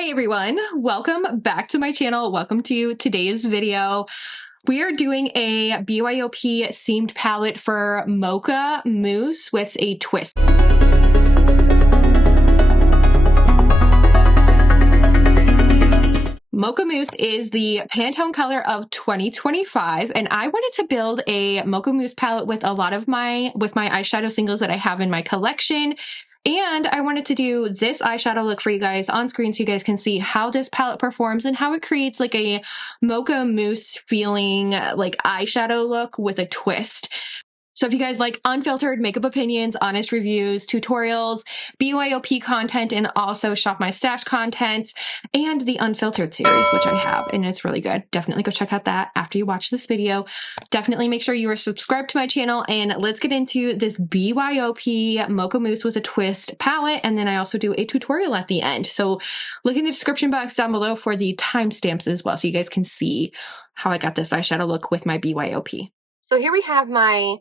Hey everyone, welcome back to my channel. Welcome to today's video. We are doing a BYOP themed palette for Mocha Mousse with a twist. Mocha Mousse is the Pantone Color of 2025, and I wanted to build a Mocha Mousse palette with a lot of my eyeshadow singles that I have in my collection. And I wanted to do this eyeshadow look for you guys on screen so you guys can see how this palette performs and how it creates like a Mocha Mousse feeling like eyeshadow look with a twist. So if you guys like unfiltered makeup opinions, honest reviews, tutorials, BYOP content, and also Shop My Stash content, and the unfiltered series, which I have, and it's really good. Definitely go check out that after you watch this video. Definitely make sure you are subscribed to my channel, and let's get into this BYOP Mocha Mousse with a Twist palette, and then I also do a tutorial at the end. So look in the description box down below for the timestamps as well, so you guys can see how I got this eyeshadow look with my BYOP. So here we have my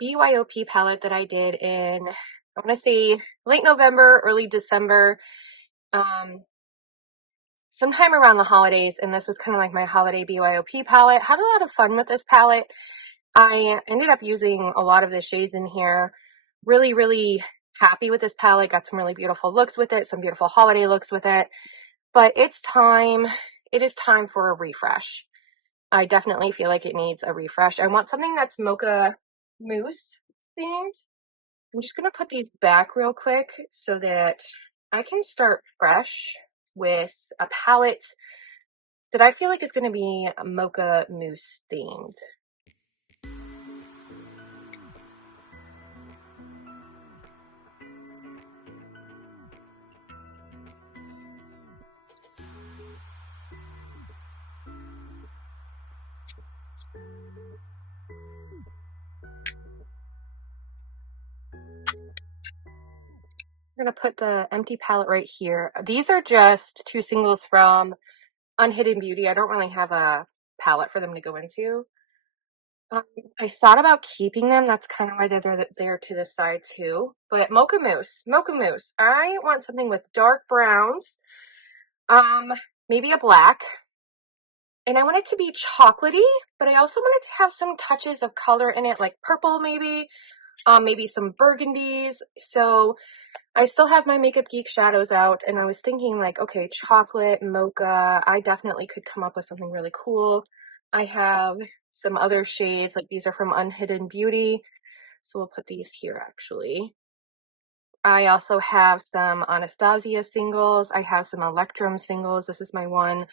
BYOP palette that I did in, I want to say late November, early December, sometime around the holidays, and this was kind of like my holiday BYOP palette. Had a lot of fun with this palette. I ended up using a lot of the shades in here. Really happy with this palette. Got some really beautiful looks with it, some beautiful holiday looks with it, but it is time for a refresh. I definitely feel like it needs a refresh. I want something that's Mocha Mousse themed. I'm just going to put these back real quick so that I can start fresh with a palette that I feel like is going to be Mocha Mousse themed. I'm going to put the empty palette right here. These are just two singles from Unhidden Beauty. I don't really have a palette for them to go into. I thought about keeping them. That's kind of why they're there to the side too. But Mocha Mousse. I want something with dark browns, maybe a black. And I want it to be chocolatey, but I also want it to have some touches of color in it, like purple maybe, maybe some burgundies. So I still have my Makeup Geek shadows out, and I was thinking like, okay, chocolate, mocha, I definitely could come up with something really cool. I have some other shades, like these are from Unhidden Beauty, so we'll put these here actually. I also have some Anastasia singles. I have some ELECTRUM singles. This is my one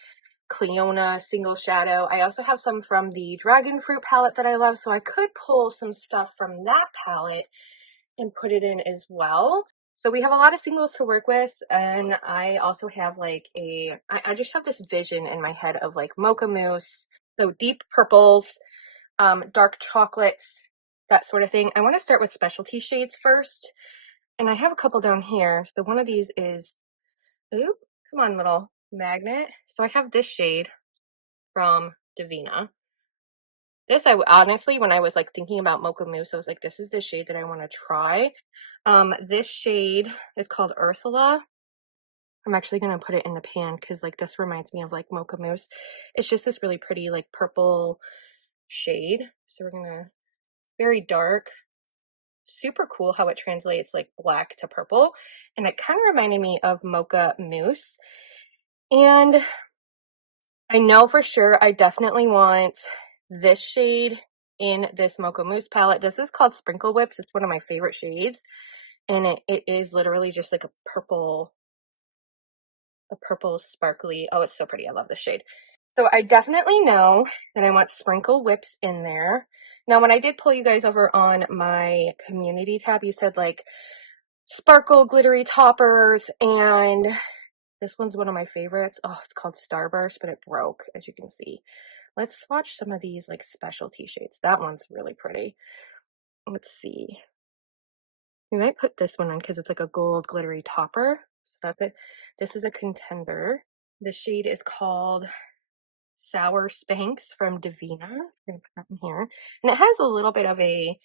Cleona single shadow. I also have some from the Dragon Fruit palette that I love, so I could pull some stuff from that palette and put it in as well. So we have a lot of singles to work with, and I also have like I just have this vision in my head of like Mocha Mousse, so deep purples, dark chocolates, that sort of thing. I want to start with specialty shades first, and I have a couple down here. So one of these is, oop, come on little magnet. So I have this shade from DEVINAH. This, I honestly, when I was like thinking about Mocha Mousse, I was like, this is the shade that I want to try. This shade is called Ursula. I'm actually going to put it in the pan because like this reminds me of like Mocha Mousse. It's just this really pretty like purple shade. So we're going to, very dark, super cool how it translates like black to purple. And it kind of reminded me of Mocha Mousse. And I know for sure I definitely want this shade in this Mocha Mousse palette. This is called Sprinkle Whips. It's one of my favorite shades, and it is literally just like a purple sparkly, oh, it's so pretty. I love this shade. So I definitely know that I want Sprinkle Whips in there. Now, when I did pull you guys over on my community tab, you said like sparkle glittery toppers, and this one's one of my favorites. Oh, it's called Starburst, but it broke, as you can see. Let's swatch some of these like specialty shades. That one's really pretty. Let's see. We might put this one in because it's like a gold glittery topper. So that's it. This is a contender. The shade is called Sour Spanx from DEVINAH. I'm going to put that in here. And it has a little bit of a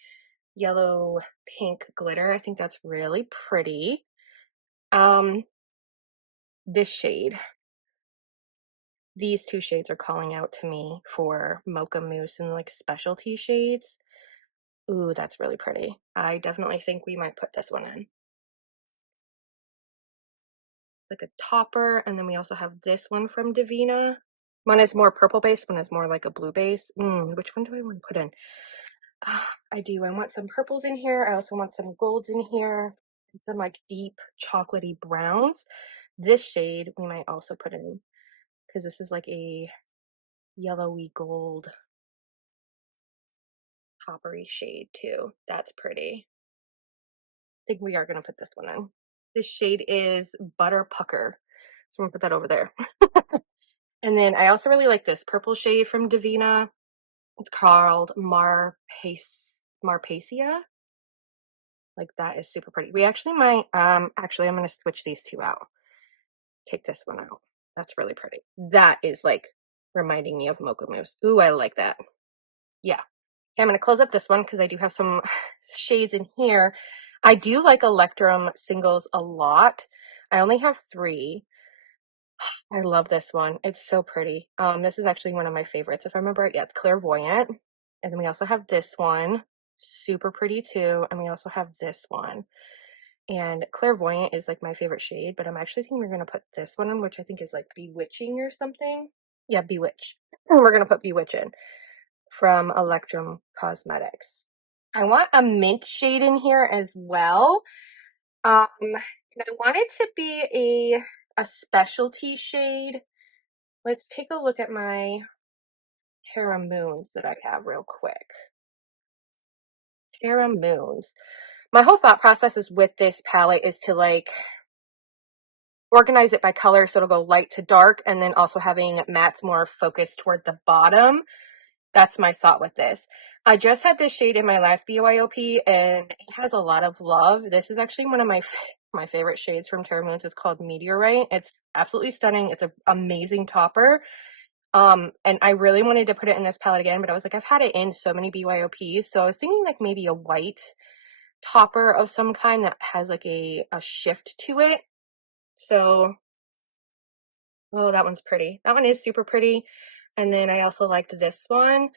yellow pink glitter. I think that's really pretty. this shade. These two shades are calling out to me for Mocha Mousse and like specialty shades. Ooh, that's really pretty. I definitely think we might put this one in. Like a topper, and then we also have this one from DEVINAH. One is more purple base, one is more like a blue base. Which one do I want to put in? I do. I want some purples in here. I also want some golds in here. And some like deep chocolatey browns. This shade we might also put in because this is like a yellowy gold coppery shade too. That's pretty. I think we are going to put this one in. This shade is Butter Pucker. So I'm going to put that over there. And then I also really like this purple shade from DEVINAH. It's called Marpesia. Like that is super pretty. We actually might, actually I'm going to switch these two out. Take this one out. That's really pretty. That is like reminding me of Mocha Mousse. Ooh, I like that. Yeah. Okay, I'm going to close up this one because I do have some shades in here. I do like Electrum singles a lot. I only have 3. I love this one. It's so pretty. This is actually one of my favorites. If I remember it, yeah, it's Clairvoyant. And then we also have this one. Super pretty too. And we also have this one. And Clairvoyant is like my favorite shade, but I'm actually thinking we're going to put this one in, which I think is like Bewitching or something. Yeah, Bewitch. We're going to put Bewitch in from Electrum Cosmetics. I want a mint shade in here as well. And I want it to be a specialty shade. Let's take a look at my Terra Moons that I have real quick. Terra Moons. My whole thought process is with this palette is to like organize it by color so it'll go light to dark, and then also having mattes more focused toward the bottom. That's my thought with this. I just had this shade in my last BYOP and it has a lot of love. This is actually one of my favorite shades from Terra Moons. It's called Meteorite. It's absolutely stunning. It's an amazing topper. And I really wanted to put it in this palette again, but I was like, I've had it in so many BYOPs. So I was thinking like maybe a white topper of some kind that has like a shift to it. So, oh, that one's pretty. That one is super pretty. And then I also liked this one.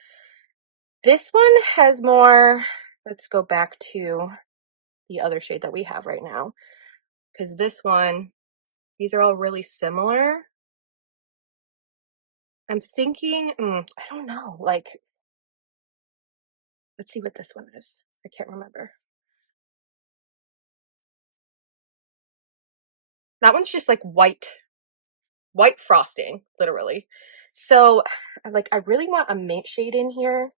This one has more, let's go back to the other shade that we have right now. Because this one, these are all really similar. I'm thinking, I don't know, like, let's see what this one is. I can't remember. That one's just like white frosting, literally. So, like, I really want a mint shade in here.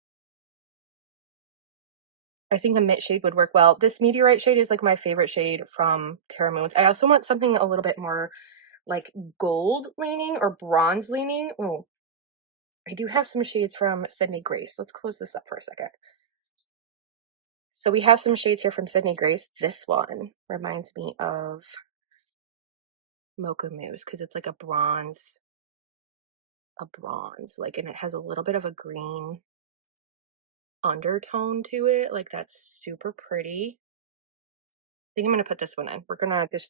I think a mint shade would work well. This Meteorite shade is like my favorite shade from Terra Moons. I also want something a little bit more like gold leaning or bronze leaning. Oh, I do have some shades from Sydney Grace. Let's close this up for a second. So we have some shades here from Sydney Grace. This one reminds me of Mocha Mousse because it's like a bronze, like, and it has a little bit of a green undertone to it. Like, that's super pretty. I think I'm going to put this one in. We're going to just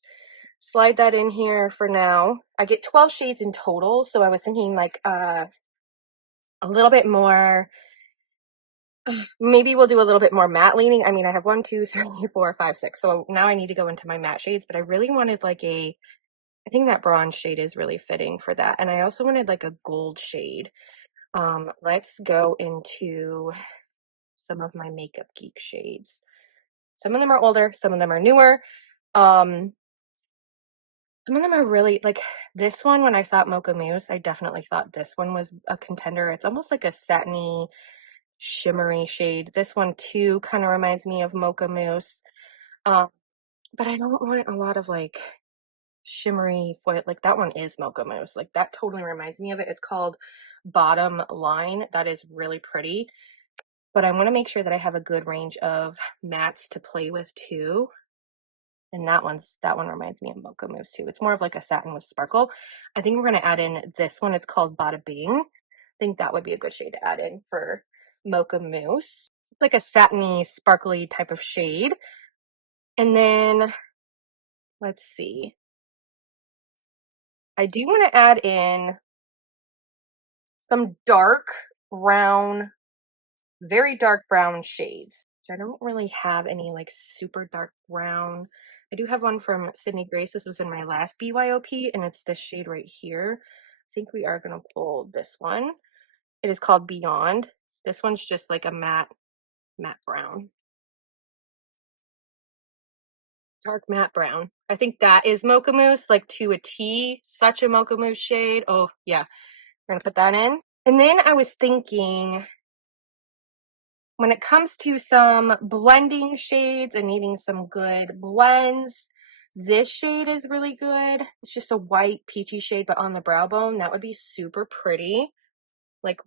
slide that in here for now. I get 12 shades in total, so I was thinking like a little bit more, maybe we'll do a little bit more matte leaning. I mean, I have 1, 2, 3, 4, 5, 6. So now I need to go into my matte shades, but I really wanted like I think that bronze shade is really fitting for that. And I also wanted like a gold shade. Let's go into some of my Makeup Geek shades. Some of them are older, some of them are newer. Some of them are really like this one. When I thought Mocha Mousse, I definitely thought this one was a contender. It's almost like a satiny, shimmery shade. This one too kind of reminds me of Mocha Mousse. But I don't want a lot of like shimmery foil. Like that one is Mocha Mousse. Like that totally reminds me of it. It's called Bottom Line. That is really pretty. But I want to make sure that I have a good range of mattes to play with too. And that one reminds me of Mocha Mousse too. It's more of like a satin with sparkle. I think we're going to add in this one. It's called Bada Bing. I think that would be a good shade to add in for Mocha Mousse. It's like a satiny, sparkly type of shade. And then, let's see. I do want to add in some dark brown, very dark brown shades. I don't really have any like super dark brown. I do have one from Sydney Grace. This was in my last BYOP, and it's this shade right here. I think we are going to pull this one. It is called Beyond. This one's just like a matte brown. Dark matte brown. I think that is Mocha Mousse, like to a T. Such a Mocha Mousse shade. Oh, yeah. We're going to put that in. And then I was thinking, when it comes to some blending shades and needing some good blends, this shade is really good. It's just a white peachy shade, but on the brow bone, that would be super pretty. Like,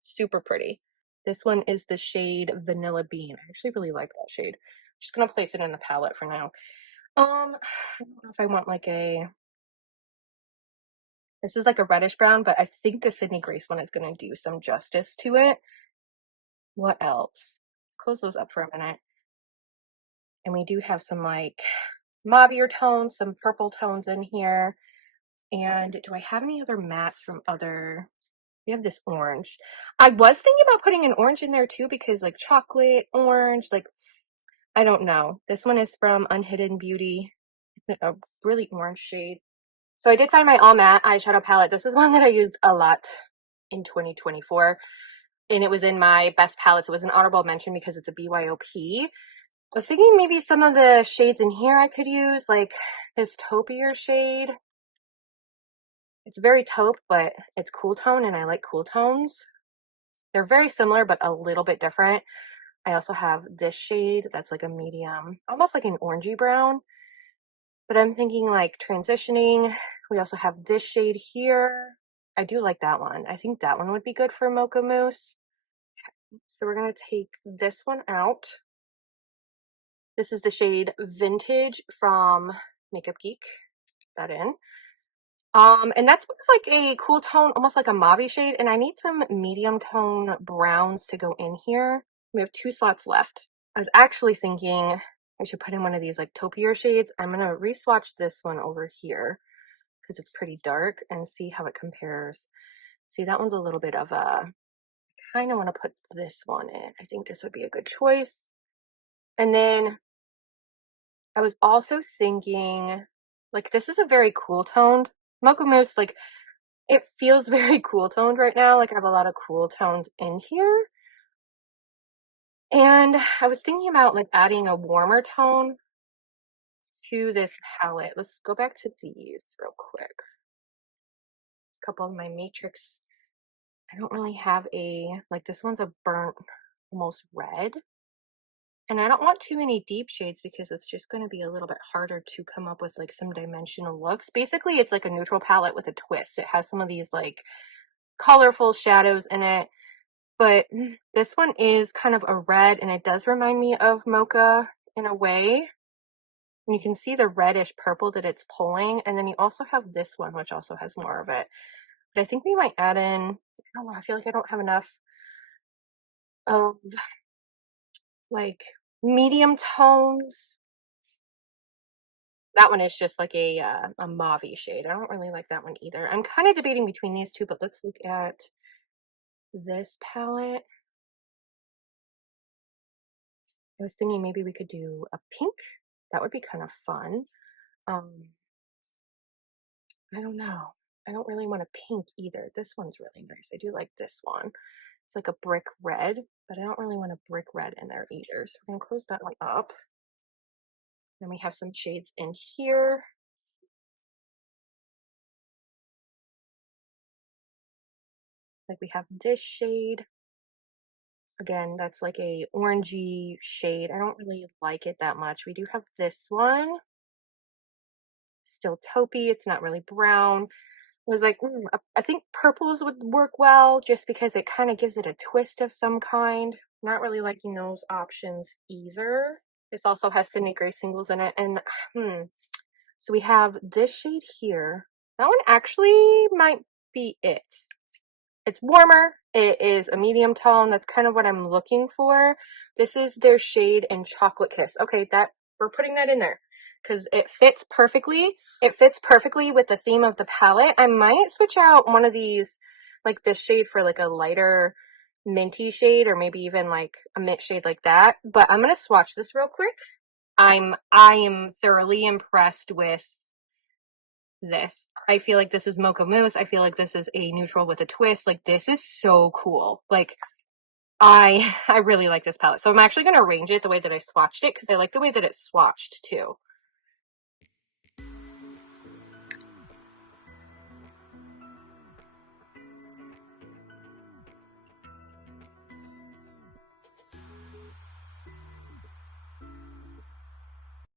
super pretty. This one is the shade Vanilla Bean. I actually really like that shade. I'm just going to place it in the palette for now. I don't know if I want like a... This is like a reddish brown, but I think the Sydney Grace one is going to do some justice to it. What else? Let's close those up for a minute. And we do have some like mauvier tones, some purple tones in here. And do I have any other mattes from other... We have this orange. I was thinking about putting an orange in there too, because like chocolate, orange, like, I don't know. This one is from Unhidden Beauty. A really orange shade. So I did find my all matte eyeshadow palette. This is one that I used a lot in 2024. And it was in my best palettes. It was an honorable mention because it's a BYOP. I was thinking maybe some of the shades in here I could use, like this taupier shade. It's very taupe, but it's cool tone, and I like cool tones. They're very similar, but a little bit different. I also have this shade that's like a medium, almost like an orangey brown. But I'm thinking like transitioning. We also have this shade here. I do like that one. I think that one would be good for Mocha Mousse. So we're going to take this one out. This is the shade Vintage from Makeup Geek. Put that in. And that's like a cool tone, almost like a mauve shade. And I need some medium tone browns to go in here. We have 2 slots left. I was actually thinking I should put in one of these like taupier shades. I'm going to re-swatch this one over here because it's pretty dark and see how it compares. See, that one's a little bit of a... I kind of want to put this one in. I think this would be a good choice. And then I was also thinking, like, this is a very cool toned Mocha Mousse. Like, it feels very cool toned right now. Like, I have a lot of cool tones in here. And I was thinking about like adding a warmer tone to this palette. Let's go back to these real quick. A couple of my Matrix. I don't really have a, like, this one's a burnt, almost red. And I don't want too many deep shades because it's just going to be a little bit harder to come up with like some dimensional looks. Basically, it's like a neutral palette with a twist. It has some of these like colorful shadows in it. But this one is kind of a red, and it does remind me of Mocha in a way. And you can see the reddish purple that it's pulling. And then you also have this one, which also has more of it. But I think we might add in, I don't know, I feel like I don't have enough of like medium tones. That one is just like a mauve shade. I don't really like that one either. I'm kind of debating between these two, but let's look at this palette. I was thinking maybe we could do a pink. That would be kind of fun. I don't know. I don't really want a pink either. This one's really nice. I do like this one. It's like a brick red, but I don't really want a brick red in there either. So we're going to close that one up. Then we have some shades in here. Like we have this shade. Again, that's like a orangey shade. I don't really like it that much. We do have this one. Still taupey. It's not really brown. I was like, I think purples would work well just because it kind of gives it a twist of some kind. Not really liking those options either. This also has Sydney Grace singles in it. And so we have this shade here. That one actually might be it. It's warmer. It is a medium tone. That's kind of what I'm looking for. This is their shade in Chocolate Kiss. Okay, that we're putting that in there because it fits perfectly. It fits perfectly with the theme of the palette. I might switch out one of these, like this shade, for like a lighter minty shade, or maybe even like a mint shade like that. But I'm going to swatch this real quick. I am thoroughly impressed with this. I feel like this is Mocha Mousse. I feel like this is a neutral with a twist. Like, this is so cool. Like, I really like this palette. So I'm actually going to arrange it the way that I swatched it, because I like the way that it's swatched too.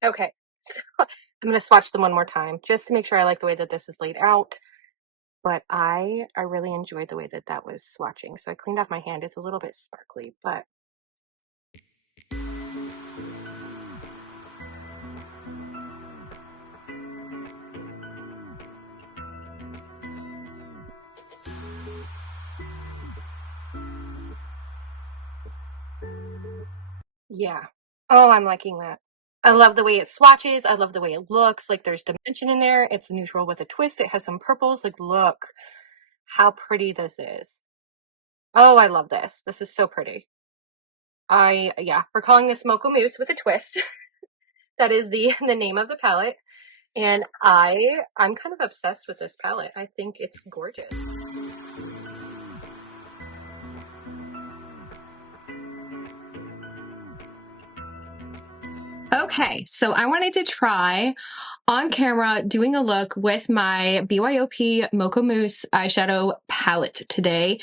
Okay, so I'm going to swatch them one more time just to make sure I like the way that this is laid out. But I really enjoyed the way that that was swatching. So I cleaned off my hand. It's a little bit sparkly, but yeah. Oh, I'm liking that. I love the way it swatches. I love the way it looks. Like, there's dimension in there. It's neutral with a twist. It has some purples. Like, look how pretty this is. Oh, I love this. This is so pretty. Yeah, we're calling this Mocha Mousse with a twist. That is the name of the palette. And I'm kind of obsessed with this palette. I think it's gorgeous. Okay, so I wanted to try on camera doing a look with my BYOP Mocha Mousse eyeshadow palette today.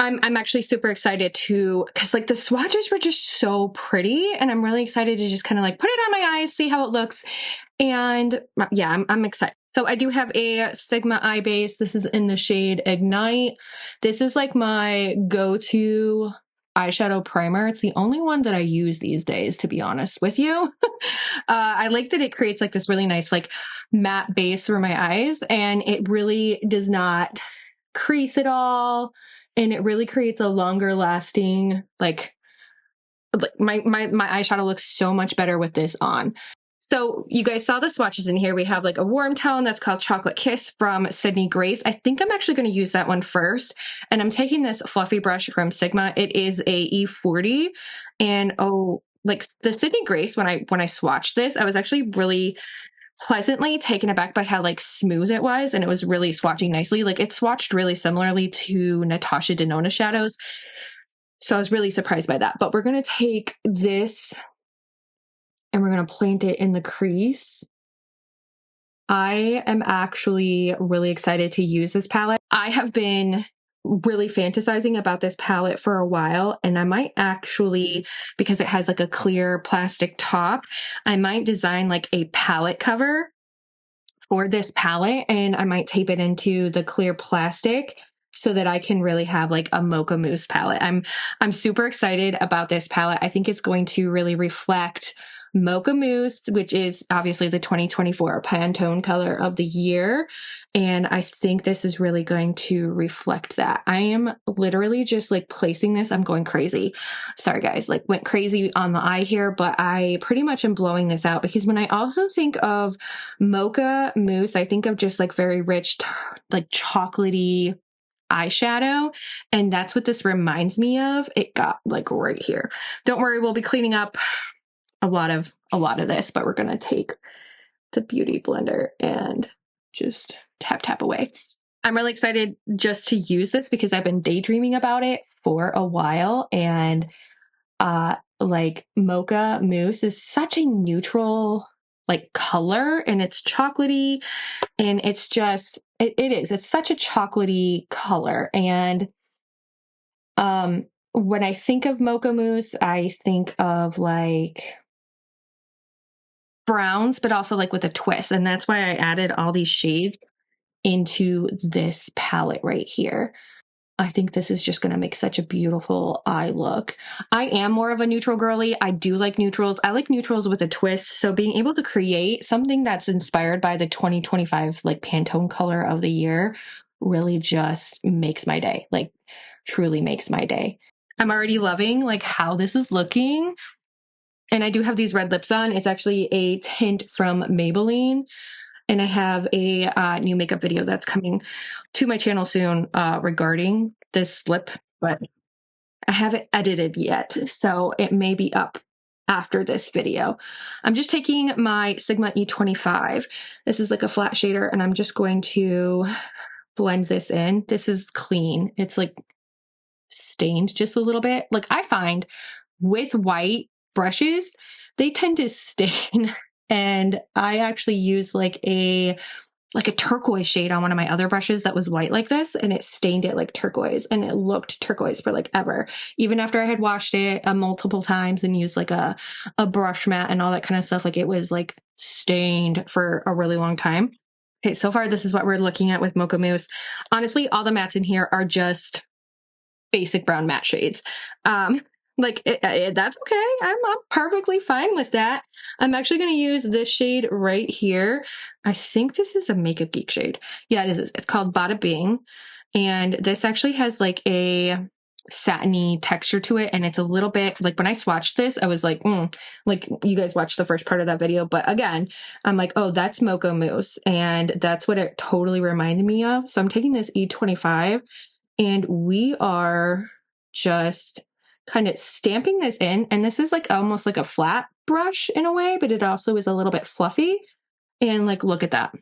I'm actually super excited to, because like the swatches were just so pretty, and I'm really excited to just kind of like put it on my eyes, see how it looks. And yeah, I'm excited. So I do have a Sigma eye base. This is in the shade Ignite. This is like my go-to eyeshadow primer. It's the only one that I use these days, to be honest with you. I like that it creates like this really nice like matte base for my eyes, and it really does not crease at all. And it really creates a longer lasting, like my eyeshadow looks so much better with this on. So you guys saw the swatches in here. We have like a warm tone that's called Chocolate Kiss from Sydney Grace. I think I'm actually going to use that one first. And I'm taking this fluffy brush from Sigma. It is a E40. And oh, like the Sydney Grace, when I swatched this, I was actually really pleasantly taken aback by how like smooth it was, and it was really swatching nicely. Like, it swatched really similarly to Natasha Denona shadows. So I was really surprised by that. But we're going to take this and we're going to plant it in the crease. I am actually really excited to use this palette. I have been really fantasizing about this palette for a while, and I might actually, because it has like a clear plastic top, I might design like a palette cover for this palette, and I might tape it into the clear plastic so that I can really have like a Mocha Mousse palette. I'm super excited about this palette. I think it's going to really reflect Mocha Mousse, which is obviously the 2024 Pantone color of the year. And I think this is really going to reflect that. I am literally just like placing this. I'm going crazy. Sorry guys, like went crazy on the eye here, but I pretty much am blowing this out, because when I also think of Mocha Mousse, I think of just like very rich, like chocolatey eyeshadow, and that's what this reminds me of. It got like right here. Don't worry, we'll be cleaning up a lot of this, but we're gonna take the beauty blender and just tap away. I'm really excited just to use this because I've been daydreaming about it for a while, and like Mocha Mousse is such a neutral like color, and it's chocolatey, and it's just it's such a chocolatey color. And when I think of Mocha Mousse, I think of like browns, but also like with a twist. And that's why I added all these shades into this palette right here. I think this is just going to make such a beautiful eye look. I am more of a neutral girly. I do like neutrals. I like neutrals with a twist. So being able to create something that's inspired by the 2025 like Pantone color of the year really just makes my day. Like, truly makes my day. I'm already loving like how this is looking. And I do have these red lips on. It's actually a tint from Maybelline. And I have a new makeup video that's coming to my channel soon regarding this lip, but I haven't edited yet, so it may be up after this video. I'm just taking my Sigma E25. This is like a flat shader, and I'm just going to blend this in. This is clean. It's like stained just a little bit. Like I find with white brushes, they tend to stain. And I actually use like a turquoise shade on one of my other brushes that was white like this, and it stained it like turquoise, and it looked turquoise for like ever. Even after I had washed it multiple times and used like a brush mat and all that kind of stuff, like it was like stained for a really long time. Okay, so far this is what we're looking at with Mocha Mousse. Honestly, all the mattes in here are just basic brown matte shades. That's okay. I'm perfectly fine with that. I'm actually going to use this shade right here. I think this is a Makeup Geek shade. Yeah, it is. It's called Bada Bing. And this actually has like a satiny texture to it. And it's a little bit like when I swatched this, I was like, like you guys watched the first part of that video. But again, I'm like, oh, that's Mocha Mousse. And that's what it totally reminded me of. So I'm taking this E25 and we are just kind of stamping this in. And this is like almost like a flat brush in a way, but it also is a little bit fluffy. And like, look at that.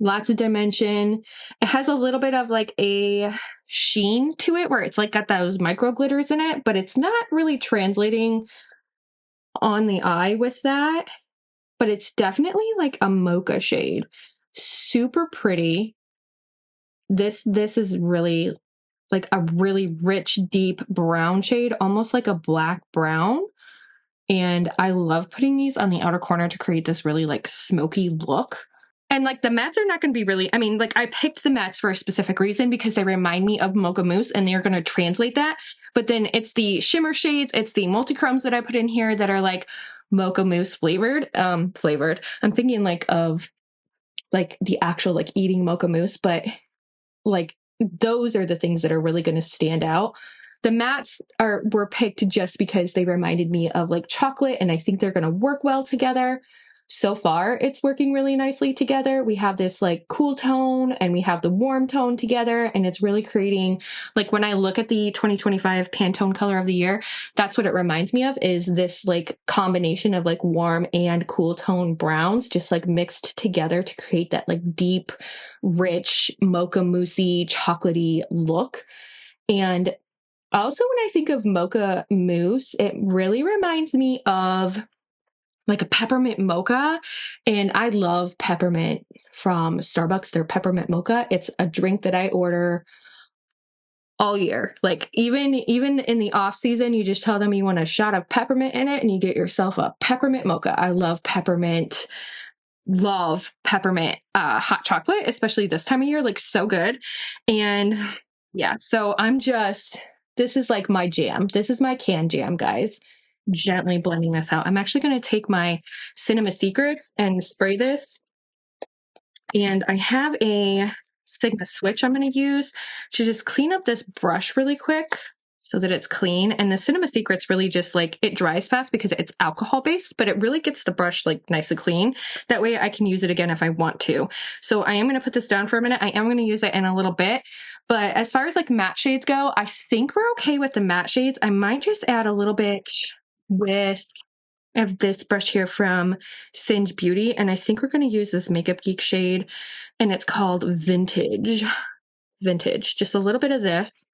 Lots of dimension. It has a little bit of like a sheen to it where it's like got those micro glitters in it, but it's not really translating on the eye with that. But it's definitely like a mocha shade. Super pretty. This is really like a really rich, deep brown shade, almost like a black brown. And I love putting these on the outer corner to create this really like smoky look. And like the mattes are not going to be really, I mean, like I picked the mattes for a specific reason because they remind me of Mocha Mousse and they're going to translate that. But then it's the shimmer shades, it's the multi-chromes that I put in here that are like Mocha Mousse flavored. I'm thinking like of like the actual like eating Mocha Mousse, but like those are the things that are really going to stand out. The mattes were picked just because they reminded me of like chocolate, and I think they're going to work well together. So far, it's working really nicely together. We have this like cool tone and we have the warm tone together, and it's really creating, like when I look at the 2025 Pantone Color of the Year, that's what it reminds me of, is this like combination of like warm and cool tone browns just like mixed together to create that like deep, rich, mocha moussey, chocolatey look. And also when I think of Mocha Mousse, it really reminds me of like a peppermint mocha. And I love peppermint from Starbucks, their peppermint mocha. It's a drink that I order all year. Like even in the off season, you just tell them you want a shot of peppermint in it and you get yourself a peppermint mocha. I love peppermint hot chocolate, especially this time of year, like so good. And yeah, so this is like my jam. This is my can jam, guys. Gently blending this out. I'm actually going to take my Cinema Secrets and spray this. And I have a Sigma switch I'm going to use to just clean up this brush really quick so that it's clean. And the Cinema Secrets really just like, it dries fast because it's alcohol based, but it really gets the brush like nice and clean. That way I can use it again if I want to. So I am going to put this down for a minute. I am going to use it in a little bit. But as far as like matte shades go, I think we're okay with the matte shades. I might just add a little bit with of this brush here from Singe Beauty, and I think we're going to use this Makeup Geek shade, and it's called Vintage. Just a little bit of this,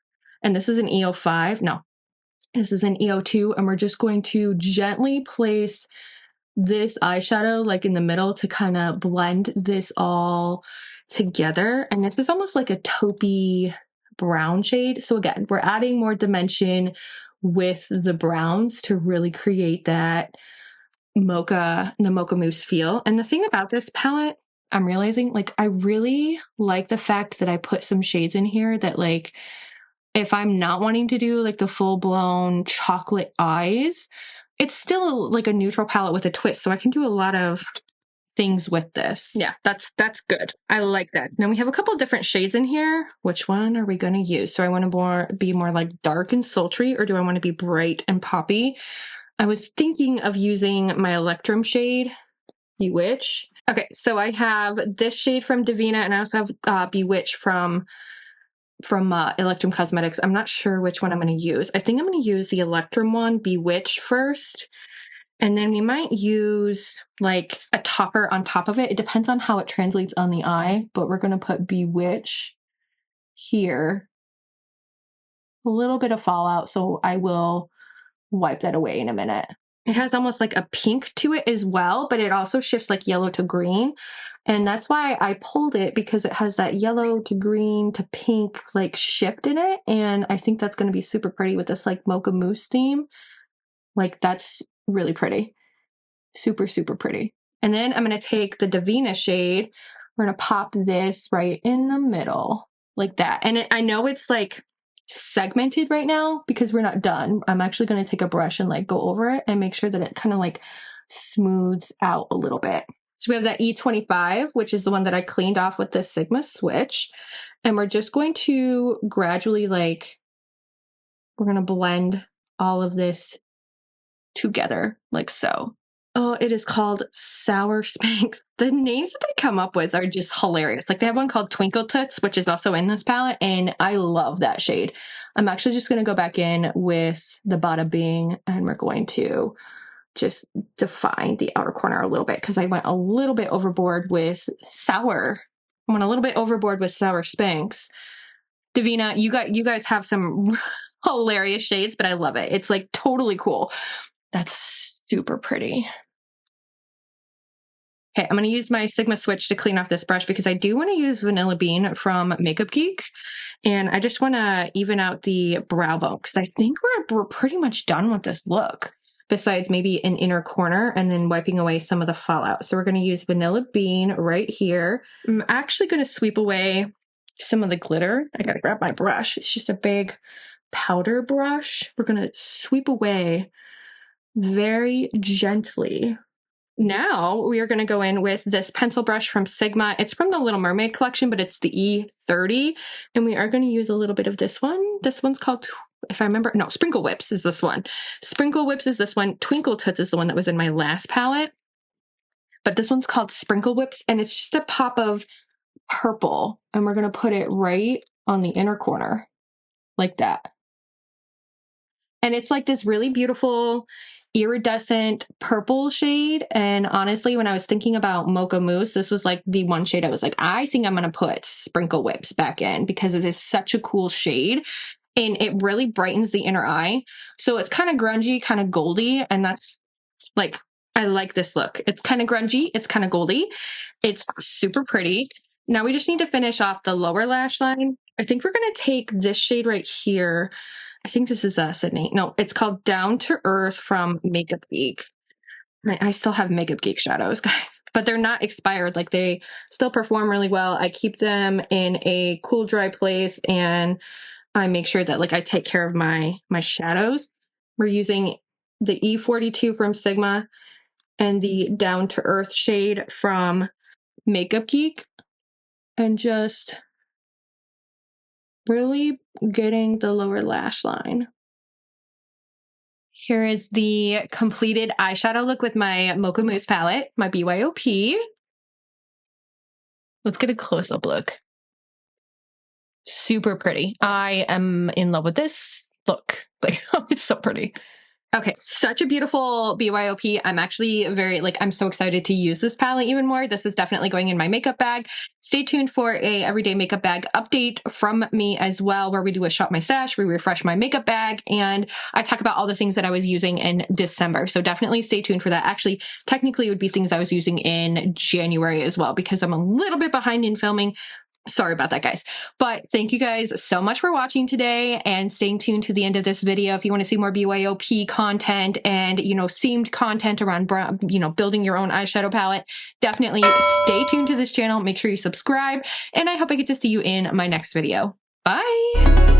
and this is an EO5. No, this is an EO2, and we're just going to gently place this eyeshadow like in the middle to kind of blend this all together. And this is almost like a taupey brown shade. So again, we're adding more dimension with the browns to really create that the Mocha Mousse feel. And the thing about this palette, I'm realizing, like, I really like the fact that I put some shades in here that, like, if I'm not wanting to do like the full-blown chocolate eyes, it's still like a neutral palette with a twist. So I can do a lot of things with this. Yeah, that's good. I like that. Now we have a couple of different shades in here. Which one are we going to use? So I want to be more like dark and sultry, or do I want to be bright and poppy? I was thinking of using my Electrum shade, Bewitch. Okay, so I have this shade from DEVINAH, and I also have Bewitch from Electrum Cosmetics. I'm not sure which one I'm going to use. I think I'm going to use the Electrum one, Bewitch, first. And then we might use like a topper on top of it. It depends on how it translates on the eye, but we're going to put Bewitch here. A little bit of fallout, so I will wipe that away in a minute. It has almost like a pink to it as well, but it also shifts like yellow to green. And that's why I pulled it, because it has that yellow to green to pink like shift in it. And I think that's going to be super pretty with this like mocha mousse theme. Like that's really pretty. Super, super pretty. And then I'm going to take the DEVINAH shade. We're going to pop this right in the middle like that. And I know it's like segmented right now because we're not done. I'm actually going to take a brush and like go over it and make sure that it kind of like smooths out a little bit. So we have that E25, which is the one that I cleaned off with the Sigma switch. And we're just going to gradually we're going to blend all of this together like so. Oh, it is called Sour Spanx. The names that they come up with are just hilarious. Like they have one called Twinkle Toots, which is also in this palette, and I love that shade. I'm actually just going to go back in with the Bada Bing, and we're going to just define the outer corner a little bit because I went a little bit overboard with Sour. I went a little bit overboard with Sour Spanx. DEVINAH, you guys have some hilarious shades, but I love it. It's like totally cool. That's super pretty. Okay, I'm going to use my Sigma switch to clean off this brush because I do want to use Vanilla Bean from Makeup Geek. And I just want to even out the brow bone because I think we're pretty much done with this look. Besides maybe an inner corner and then wiping away some of the fallout. So we're going to use Vanilla Bean right here. I'm actually going to sweep away some of the glitter. I got to grab my brush. It's just a big powder brush. We're going to sweep away very gently. Now we are going to go in with this pencil brush from Sigma. It's from the Little Mermaid collection, but it's the E30. And we are going to use a little bit of this one. This one's called, if I remember, no, Sprinkle Whips is this one. Sprinkle Whips is this one. Twinkle Toots is the one that was in my last palette. But this one's called Sprinkle Whips, and it's just a pop of purple. And we're going to put it right on the inner corner, like that. And it's like this really beautiful iridescent purple shade. And honestly, when I was thinking about Mocha Mousse, this was like the one shade I was like, I think I'm going to put Sprinkle Whips back in because it is such a cool shade and it really brightens the inner eye. So it's kind of grungy, kind of goldy. And that's like, I like this look. It's kind of grungy. It's kind of goldy. It's super pretty. Now we just need to finish off the lower lash line. I think we're going to take this shade right here. I think this is Sydney. No, it's called Down to Earth from Makeup Geek. I still have Makeup Geek shadows, guys, but they're not expired. Like they still perform really well. I keep them in a cool, dry place, and I make sure that like I take care of my shadows. We're using the E42 from Sigma and the Down to Earth shade from Makeup Geek, and just really getting the lower lash line. Here is the completed eyeshadow look with my Mocha Mousse palette, my BYOP. Let's get a close-up look. Super pretty. I am in love with this look. Like, it's so pretty. Okay, such a beautiful BYOP. I'm actually I'm so excited to use this palette even more. This is definitely going in my makeup bag. Stay tuned for a everyday makeup bag update from me as well, where we do a shop my stash, we refresh my makeup bag, and I talk about all the things that I was using in December. So definitely stay tuned for that. Actually, technically it would be things I was using in January as well, because I'm a little bit behind in filming. Sorry about that, guys. But thank you guys so much for watching today and staying tuned to the end of this video. If you want to see more BYOP content and, themed content around, building your own eyeshadow palette, definitely stay tuned to this channel. Make sure you subscribe, and I hope I get to see you in my next video. Bye.